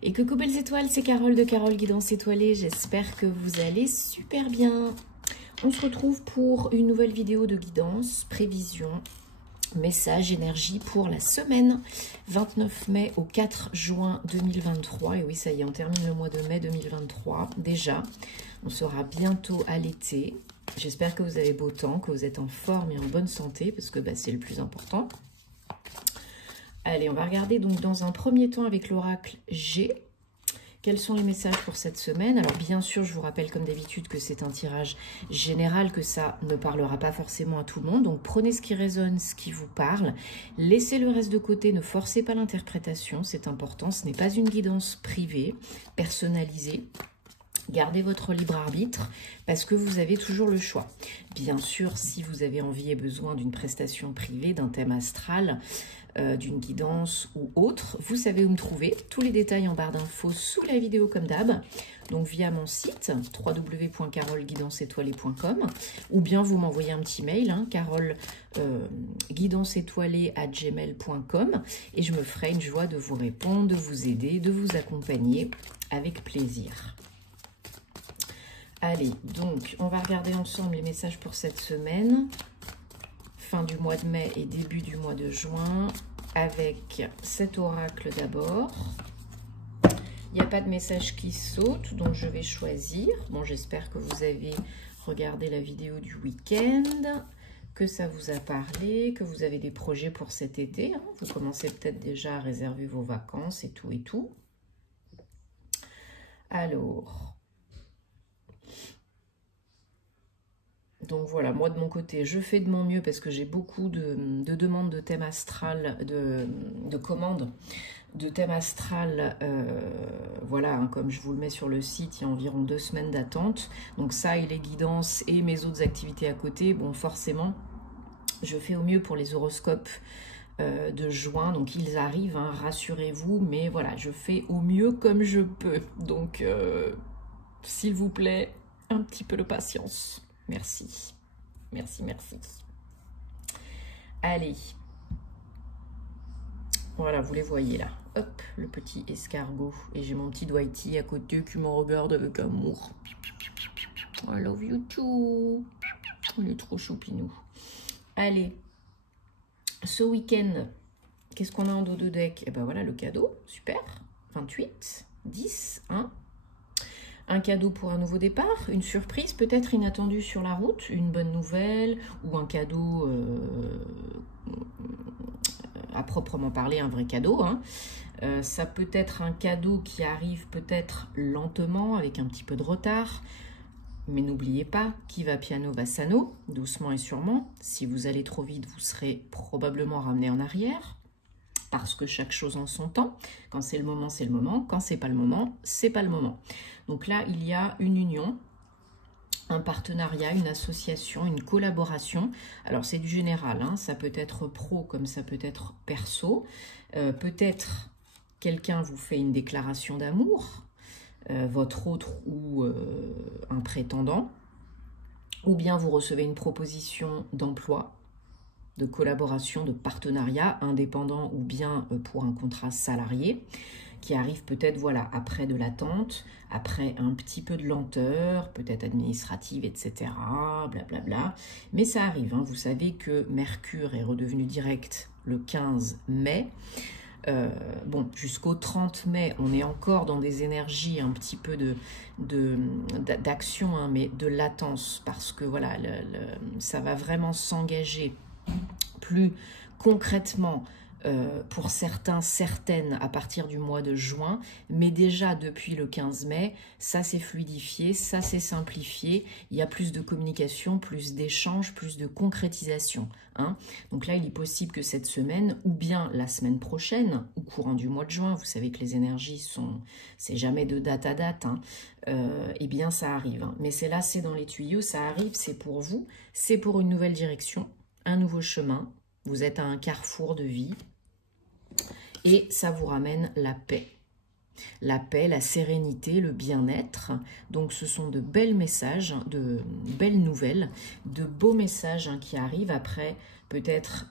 Et coucou belles étoiles, c'est Carole de Carole Guidance Étoilée, j'espère que vous allez super bien. On se retrouve pour une nouvelle vidéo de guidance, prévision, message, énergie pour la semaine 29 mai au 4 juin 2023. Et oui, ça y est, on termine le mois de mai 2023 déjà. On sera bientôt à l'été. J'espère que vous avez beau temps, que vous êtes en forme et en bonne santé, parce que c'est le plus important. Allez, on va regarder donc dans un premier temps avec l'oracle G. Quels sont les messages pour cette semaine? Alors bien sûr, je vous rappelle comme d'habitude que c'est un tirage général, que ça ne parlera pas forcément à tout le monde. Donc prenez ce qui résonne, ce qui vous parle. Laissez le reste de côté, ne forcez pas l'interprétation, c'est important. Ce n'est pas une guidance privée, personnalisée. Gardez votre libre arbitre parce que vous avez toujours le choix. Bien sûr, si vous avez envie et besoin d'une prestation privée, d'un thème astral, d'une guidance ou autre, vous savez où me trouver. Tous les détails en barre d'infos sous la vidéo comme d'hab. Donc via mon site www.caroleguidanceétoilée.com ou bien vous m'envoyez un petit mail, caroleguidanceétoilée@gmail.com et je me ferai une joie de vous répondre, de vous aider, de vous accompagner avec plaisir. Allez, donc, on va regarder ensemble les messages pour cette semaine. Fin du mois de mai et début du mois de juin, avec cet oracle d'abord. Il n'y a pas de message qui saute, donc je vais choisir. Bon, j'espère que vous avez regardé la vidéo du week-end, que ça vous a parlé, que vous avez des projets pour cet été. Vous commencez peut-être déjà à réserver vos vacances et tout et tout. Alors... donc voilà, moi de mon côté, je fais de mon mieux parce que j'ai beaucoup de demandes de thème astral, de commandes de thème astral. Voilà, comme je vous le mets sur le site, il y a environ 2 semaines d'attente. Donc ça et les guidances et mes autres activités à côté, bon forcément, je fais au mieux pour les horoscopes de juin. Donc ils arrivent, rassurez-vous, mais voilà, je fais au mieux comme je peux. Donc s'il vous plaît, un petit peu de patience. Merci, merci, merci. Allez, voilà, vous les voyez là. Hop, le petit escargot. Et j'ai mon petit Dwighty à côté qui me regarde avec amour. I love you too. Il est trop choupinou. Allez, ce week-end, qu'est-ce qu'on a en dos de deck? Et ben voilà, le cadeau, super. 28, 10, 1. Un cadeau pour un nouveau départ, une surprise peut-être inattendue sur la route, une bonne nouvelle ou un cadeau à proprement parler, un vrai cadeau. Ça peut être un cadeau qui arrive peut-être lentement, avec un petit peu de retard. Mais n'oubliez pas, qui va piano va sano, doucement et sûrement. Si vous allez trop vite, vous serez probablement ramené en arrière. Parce que chaque chose en son temps. Quand c'est le moment, c'est le moment. Quand c'est pas le moment, c'est pas le moment. Donc là, il y a une union, un partenariat, une association, une collaboration. Alors c'est du général, ça peut être pro comme ça peut être perso. Peut-être quelqu'un vous fait une déclaration d'amour, votre autre ou un prétendant. Ou bien vous recevez une proposition d'emploi, de collaboration, de partenariat indépendant ou bien pour un contrat salarié qui arrive peut-être voilà après de l'attente, après un petit peu de lenteur, peut-être administrative, etc. Blablabla. Mais ça arrive, vous savez que Mercure est redevenu direct le 15 mai. Bon, jusqu'au 30 mai, on est encore dans des énergies un petit peu d'action, mais de latence, parce que voilà, ça va vraiment s'engager plus concrètement pour certains, certaines à partir du mois de juin, mais déjà depuis le 15 mai, ça s'est fluidifié, ça s'est simplifié, il y a plus de communication, plus d'échanges, plus de concrétisation. Donc là, il est possible que cette semaine, ou bien la semaine prochaine, au courant du mois de juin, vous savez que les énergies sont, c'est jamais de date à date, eh bien ça arrive. Mais c'est là, c'est dans les tuyaux, ça arrive, c'est pour vous, c'est pour une nouvelle direction, un nouveau chemin. Vous êtes à un carrefour de vie et ça vous ramène la paix. La paix, la sérénité, le bien-être. Donc ce sont de bels messages, de belles nouvelles, de beaux messages qui arrivent après peut-être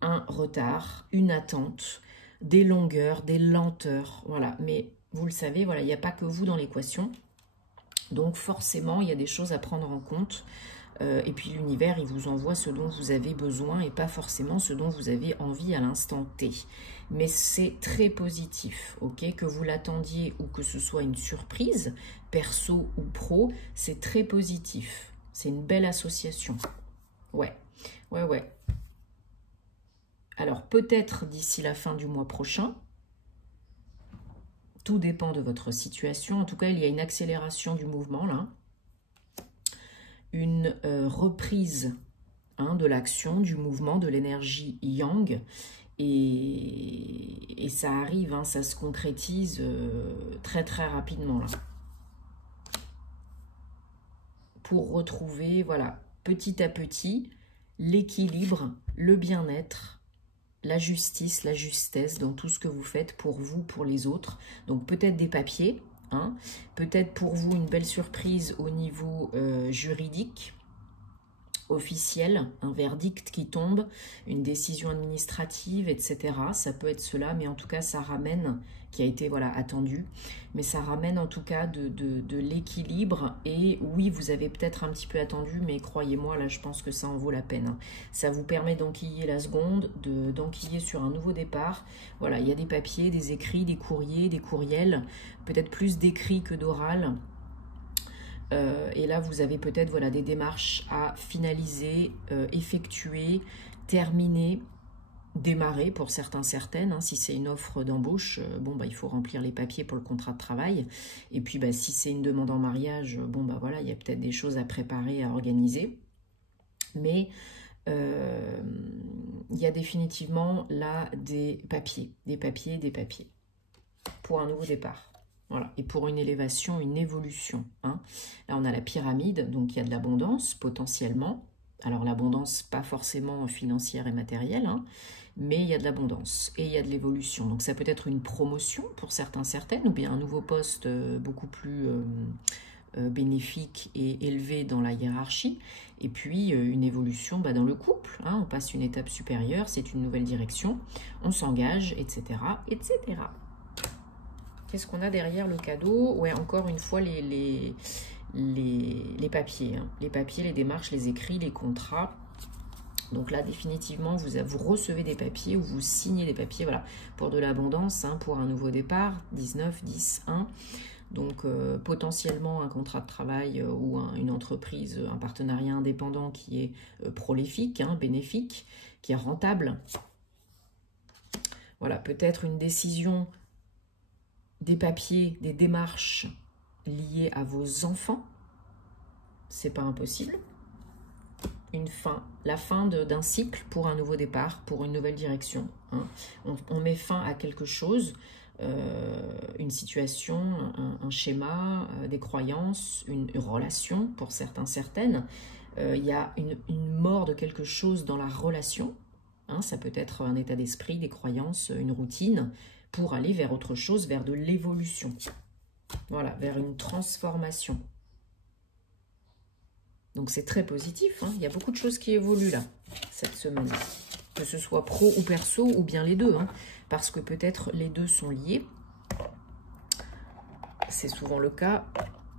un retard, une attente, des longueurs, des lenteurs. Voilà, mais Vous le savez, voilà, il n'y a pas que vous dans l'équation. Donc forcément, il y a des choses à prendre en compte. Et puis l'univers, il vous envoie ce dont vous avez besoin et pas forcément ce dont vous avez envie à l'instant T. Mais c'est très positif, ok? Que vous l'attendiez ou que ce soit une surprise, perso ou pro, c'est très positif. C'est une belle association. Ouais, ouais, ouais. Alors peut-être d'ici la fin du mois prochain, tout dépend de votre situation. En tout cas, il y a une accélération du mouvement là. Une reprise de l'action, du mouvement, de l'énergie yang. Et ça arrive, ça se concrétise très très rapidement là. Pour retrouver, voilà, petit à petit, l'équilibre, le bien-être, la justice, la justesse dans tout ce que vous faites pour vous, pour les autres. Donc peut-être des papiers, peut-être pour vous une belle surprise au niveau juridique, officiel, un verdict qui tombe, une décision administrative, etc. Ça peut être cela, mais en tout cas ça ramène, qui a été voilà attendu, mais ça ramène en tout cas de l'équilibre. Et oui, vous avez peut-être un petit peu attendu, mais croyez-moi, là je pense que ça en vaut la peine. Ça vous permet d'enquiller la seconde, d'enquiller sur un nouveau départ. Voilà, il y a des papiers, des écrits, des courriers, des courriels, peut-être plus d'écrits que d'oral. Et là, vous avez peut-être voilà, des démarches à finaliser, effectuer, terminer, démarrer pour certains, certaines. Si c'est une offre d'embauche, bon, il faut remplir les papiers pour le contrat de travail. Et puis, si c'est une demande en mariage, bon, voilà, il y a peut-être des choses à préparer, à organiser. Mais il y a définitivement là des papiers pour un nouveau départ. Voilà. Et pour une élévation, une évolution. Là, on a la pyramide, donc il y a de l'abondance potentiellement. Alors l'abondance, pas forcément financière et matérielle, mais il y a de l'abondance et il y a de l'évolution. Donc ça peut être une promotion pour certains, certaines, ou bien un nouveau poste beaucoup plus bénéfique et élevé dans la hiérarchie. Et puis une évolution dans le couple. On passe une étape supérieure, c'est une nouvelle direction, on s'engage, etc., etc. Qu'est-ce qu'on a derrière le cadeau? Ouais, encore une fois, les papiers. Les papiers, les démarches, les écrits, les contrats. Donc là, définitivement, vous recevez des papiers ou vous signez des papiers, voilà, pour de l'abondance, pour un nouveau départ, 19, 10, 1. Donc potentiellement un contrat de travail ou une entreprise, un partenariat indépendant qui est prolifique, bénéfique, qui est rentable. Voilà, peut-être une décision, des papiers, des démarches liées à vos enfants, c'est pas impossible. Une fin, la fin d'un cycle pour un nouveau départ, pour une nouvelle direction. On met fin à quelque chose, une situation, un schéma, des croyances, une relation pour certains, certaines. Il y a une mort de quelque chose dans la relation. Ça peut être un état d'esprit, des croyances, une routine, pour aller vers autre chose, vers de l'évolution. Voilà, vers une transformation. Donc c'est très positif, il y a beaucoup de choses qui évoluent là, cette semaine. Que ce soit pro ou perso, ou bien les deux, parce que peut-être les deux sont liés. C'est souvent le cas.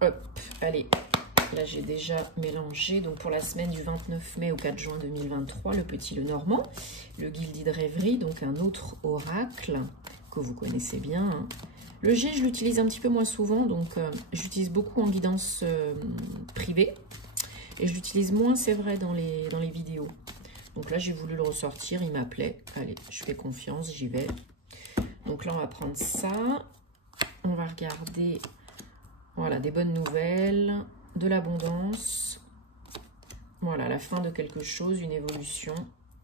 Hop, allez, là j'ai déjà mélangé. Donc pour la semaine du 29 mai au 4 juin 2023, le petit Lenormand, le Gilded de Rêverie, donc un autre oracle que vous connaissez bien. Le G, je l'utilise un petit peu moins souvent, donc j'utilise beaucoup en guidance privée. Et je l'utilise moins, c'est vrai, dans les vidéos. Donc là, j'ai voulu le ressortir, il m'appelait. Allez, je fais confiance, j'y vais. Donc là, on va prendre ça. On va regarder, voilà, des bonnes nouvelles, de l'abondance. Voilà, la fin de quelque chose, une évolution,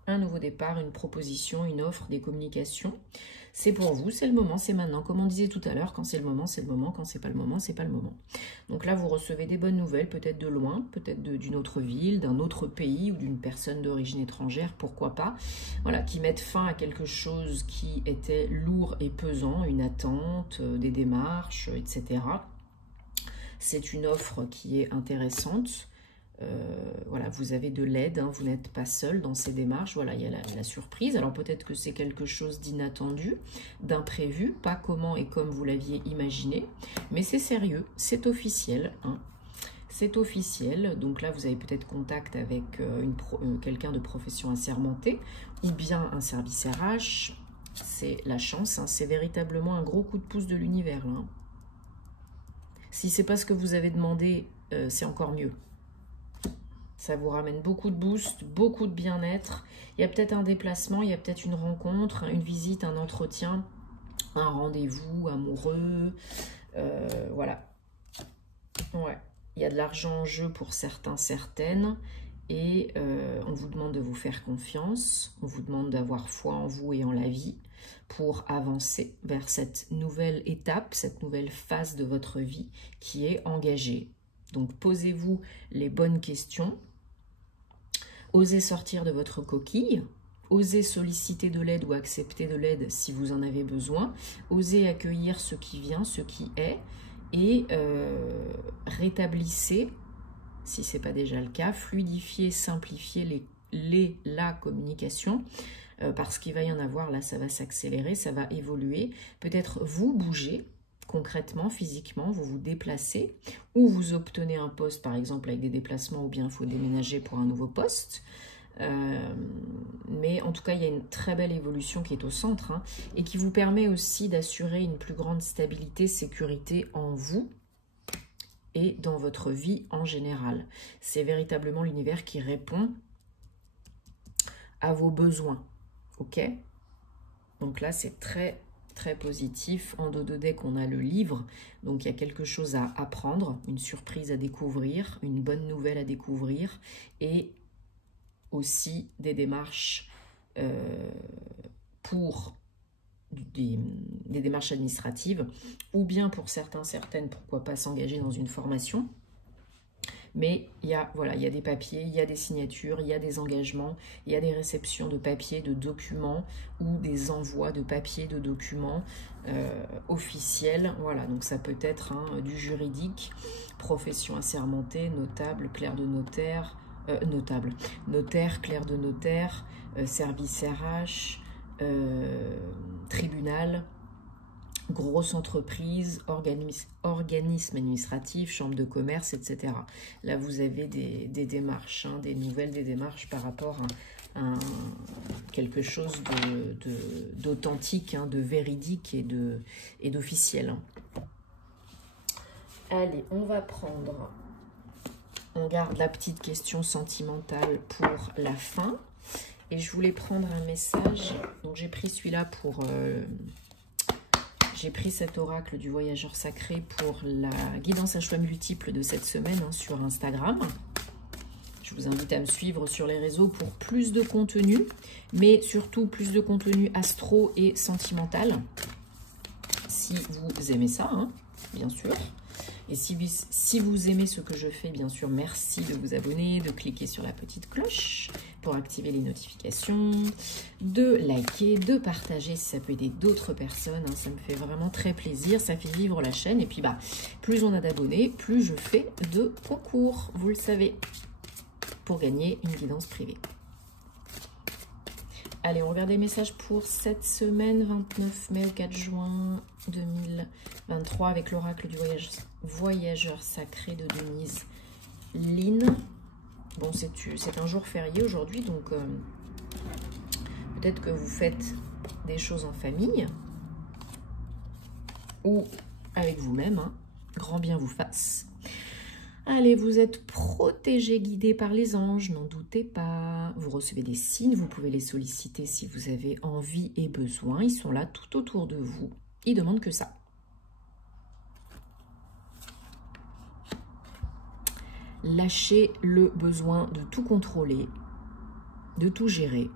un nouveau départ, une proposition, une offre, des communications. C'est pour vous, c'est le moment, c'est maintenant. Comme on disait tout à l'heure, quand c'est le moment, c'est le moment. Quand c'est pas le moment, c'est pas le moment. Donc là, vous recevez des bonnes nouvelles, peut-être de loin, peut-être d'une autre ville, d'un autre pays ou d'une personne d'origine étrangère, pourquoi pas. Voilà, qui mettent fin à quelque chose qui était lourd et pesant, une attente, des démarches, etc. C'est une offre qui est intéressante. Voilà, vous avez de l'aide, hein, vous n'êtes pas seul dans ces démarches. Voilà, il y a la surprise. Alors peut-être que c'est quelque chose d'inattendu, d'imprévu, pas comment et comme vous l'aviez imaginé, mais c'est sérieux, c'est officiel, hein. C'est officiel, donc là vous avez peut-être contact avec quelqu'un de profession assermentée ou bien un service RH. C'est la chance, hein. C'est véritablement un gros coup de pouce de l'univers, hein. Si c'est pas ce que vous avez demandé, c'est encore mieux. Ça vous ramène beaucoup de boost, beaucoup de bien-être. Il y a peut-être un déplacement, il y a peut-être une rencontre, une visite, un entretien, un rendez-vous amoureux. Voilà. Ouais. Il y a de l'argent en jeu pour certains, certaines. Et on vous demande de vous faire confiance. On vous demande d'avoir foi en vous et en la vie pour avancer vers cette nouvelle étape, cette nouvelle phase de votre vie qui est engagée. Donc posez-vous les bonnes questions. Osez sortir de votre coquille, osez solliciter de l'aide ou accepter de l'aide si vous en avez besoin, osez accueillir ce qui vient, ce qui est, et rétablissez, si ce n'est pas déjà le cas, fluidifiez, simplifiez la communication, parce qu'il va y en avoir, là ça va s'accélérer, ça va évoluer, peut-être vous bougez, concrètement, physiquement, vous vous déplacez ou vous obtenez un poste, par exemple, avec des déplacements ou bien il faut déménager pour un nouveau poste. Mais en tout cas, il y a une très belle évolution qui est au centre, hein, et qui vous permet aussi d'assurer une plus grande stabilité, sécurité en vous et dans votre vie en général. C'est véritablement l'univers qui répond à vos besoins. Ok? Donc là, c'est très positif. En dos de deck, on a le livre, donc il y a quelque chose à apprendre, une surprise à découvrir, une bonne nouvelle à découvrir, et aussi des démarches pour des démarches administratives, ou bien pour certains, certaines, pourquoi pas s'engager dans une formation. Mais il y a, voilà, il y a des papiers, il y a des signatures, il y a des engagements, il y a des réceptions de papiers, de documents ou des envois de papiers, de documents officiels. Voilà, donc ça peut être du juridique, profession assermentée, notable, clerc de notaire, notaire, clerc de notaire, service RH, tribunal, grosse entreprise, organisme administratif, chambre de commerce, etc. Là, vous avez des démarches, hein, des nouvelles, des démarches par rapport à quelque chose d'authentique, hein, de véridique et d'officiel. Allez, on va prendre... On garde la petite question sentimentale pour la fin. Et je voulais prendre un message. Donc, j'ai pris celui-là pour... J'ai pris cet oracle du voyageur sacré pour la guidance à choix multiples de cette semaine, hein, sur Instagram. Je vous invite à me suivre sur les réseaux pour plus de contenu, mais surtout plus de contenu astro et sentimental. Si vous aimez ça, hein, bien sûr. Et si vous aimez ce que je fais, bien sûr, merci de vous abonner, de cliquer sur la petite cloche pour activer les notifications, de liker, de partager si ça peut aider d'autres personnes, hein, ça me fait vraiment très plaisir, ça fait vivre la chaîne. Et puis, plus on a d'abonnés, plus je fais de concours, vous le savez, pour gagner une guidance privée. Allez, on regarde les messages pour cette semaine, 29 mai au 4 juin 2023, avec l'oracle du voyageur sacré de Denise Lynn. Bon, c'est un jour férié aujourd'hui, donc peut-être que vous faites des choses en famille ou avec vous-même, hein. Grand bien vous fasse. Allez, vous êtes protégé, guidé par les anges, n'en doutez pas. Vous recevez des signes, vous pouvez les solliciter si vous avez envie et besoin. Ils sont là tout autour de vous. Ils demandent que ça. Lâchez le besoin de tout contrôler, de tout gérer,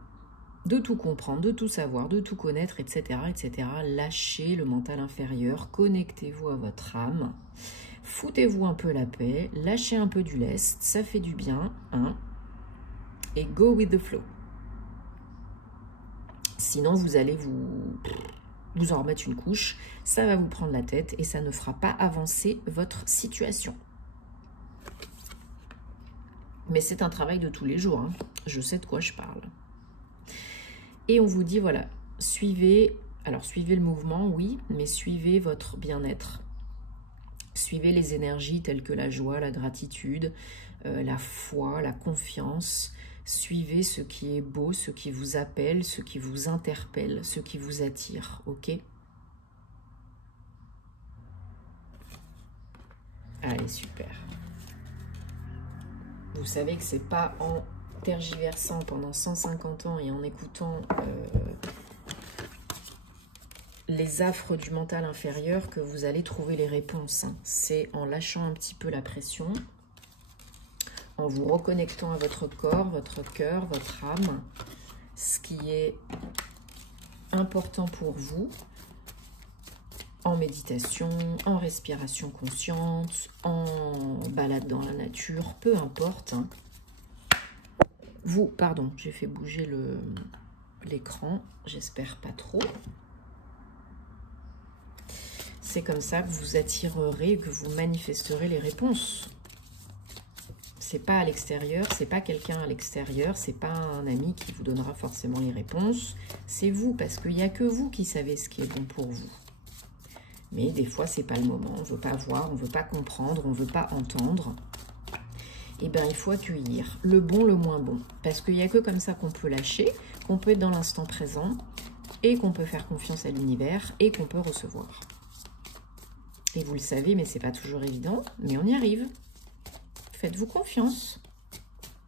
de tout comprendre, de tout savoir, de tout connaître, etc., etc. Lâchez le mental inférieur, connectez-vous à votre âme. Foutez-vous un peu la paix, lâchez un peu du lest, ça fait du bien, hein, et go with the flow. Sinon, vous allez vous en remettre une couche, ça va vous prendre la tête et ça ne fera pas avancer votre situation. Mais c'est un travail de tous les jours, hein. Je sais de quoi je parle. Et on vous dit, voilà, suivez le mouvement, oui, mais suivez votre bien-être. Suivez les énergies telles que la joie, la gratitude, la foi, la confiance. Suivez ce qui est beau, ce qui vous appelle, ce qui vous interpelle, ce qui vous attire, ok? Allez, super. Vous savez que c'est pas en tergiversant pendant 150 ans et en écoutant les affres du mental inférieur que vous allez trouver les réponses. C'est en lâchant un petit peu la pression, en vous reconnectant à votre corps, votre cœur, votre âme, ce qui est important pour vous, en méditation, en respiration consciente, en balade dans la nature, peu importe. Vous, pardon, j'ai fait bouger l'écran, j'espère pas trop. C'est comme ça que vous attirerez, que vous manifesterez les réponses. C'est pas à l'extérieur, c'est pas quelqu'un à l'extérieur, c'est pas un ami qui vous donnera forcément les réponses. C'est vous, parce qu'il n'y a que vous qui savez ce qui est bon pour vous. Mais des fois, c'est pas le moment, on veut pas voir, on veut pas comprendre, on veut pas entendre. Eh bien, il faut accueillir le bon, le moins bon. Parce qu'il n'y a que comme ça qu'on peut lâcher, qu'on peut être dans l'instant présent, et qu'on peut faire confiance à l'univers, et qu'on peut recevoir. Et vous le savez, mais c'est pas toujours évident, mais on y arrive. Faites-vous confiance.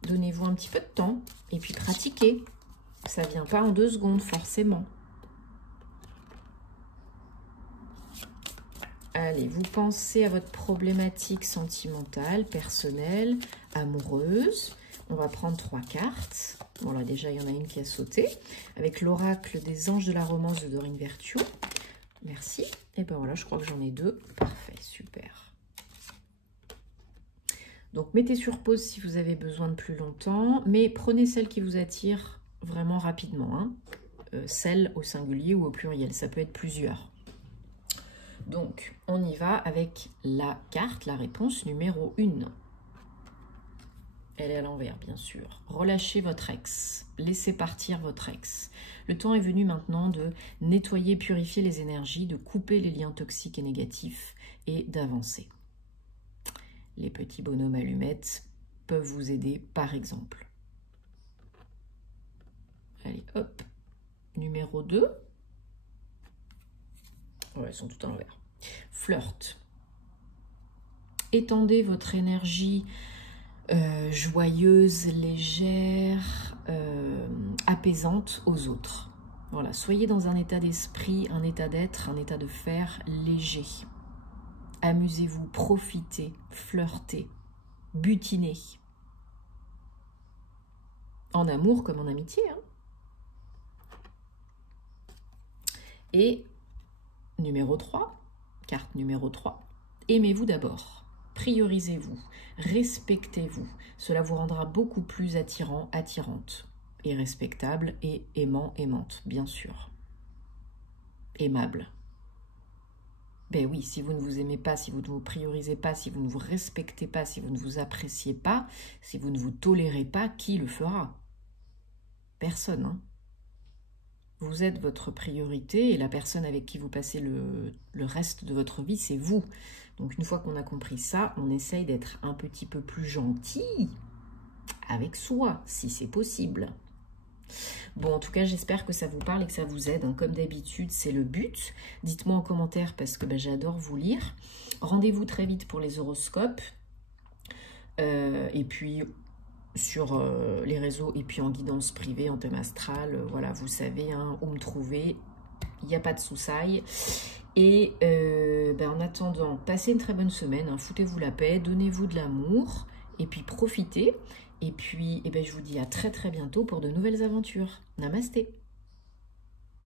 Donnez-vous un petit peu de temps, et puis pratiquez. Ça vient pas en 2 secondes, forcément. Allez, vous pensez à votre problématique sentimentale, personnelle, amoureuse. On va prendre 3 cartes. Bon, là, déjà, il y en a une qui a sauté. Avec l'oracle des anges de la romance de Dorine Virtue. Merci. Et ben voilà, je crois que j'en ai 2. Parfait, super. Donc, mettez sur pause si vous avez besoin de plus longtemps. Mais prenez celle qui vous attire vraiment rapidement. Hein. Celle au singulier ou au pluriel. Ça peut être plusieurs. Donc, on y va avec la carte, la réponse numéro 1. Elle est à l'envers, bien sûr. Relâchez votre ex. Laissez partir votre ex. Le temps est venu maintenant de nettoyer, purifier les énergies, de couper les liens toxiques et négatifs et d'avancer. Les petits bonhommes allumettes peuvent vous aider, par exemple. Allez, hop. Numéro 2. Ouais, elles sont toutes à l'envers. Flirt. Étendez votre énergie joyeuse, légère, apaisante aux autres. Voilà, soyez dans un état d'esprit, un état d'être, un état de faire léger. Amusez-vous, profitez, flirtez, butinez. En amour comme en amitié. Hein. Et numéro 3, carte numéro 3, aimez-vous d'abord. Priorisez-vous, respectez-vous. Cela vous rendra beaucoup plus attirant, attirante, et respectable, et aimant, aimante, bien sûr. Aimable. Ben oui, si vous ne vous aimez pas, si vous ne vous priorisez pas, si vous ne vous respectez pas, si vous ne vous appréciez pas, si vous ne vous tolérez pas, qui le fera? Personne, hein. Vous êtes votre priorité et la personne avec qui vous passez le reste de votre vie, c'est vous. Donc une fois qu'on a compris ça, on essaye d'être un petit peu plus gentil avec soi, si c'est possible. Bon, en tout cas, j'espère que ça vous parle et que ça vous aide. Hein. Comme d'habitude, c'est le but. Dites-moi en commentaire parce que j'adore vous lire. Rendez-vous très vite pour les horoscopes. Et puis sur les réseaux et puis en guidance privée, en thème astral. Voilà, vous savez hein, où me trouver. Il n'y a pas de soussailles. Et en attendant, passez une très bonne semaine. Hein, foutez-vous la paix, donnez-vous de l'amour. Et puis profitez. Et puis je vous dis à très très bientôt pour de nouvelles aventures. Namasté.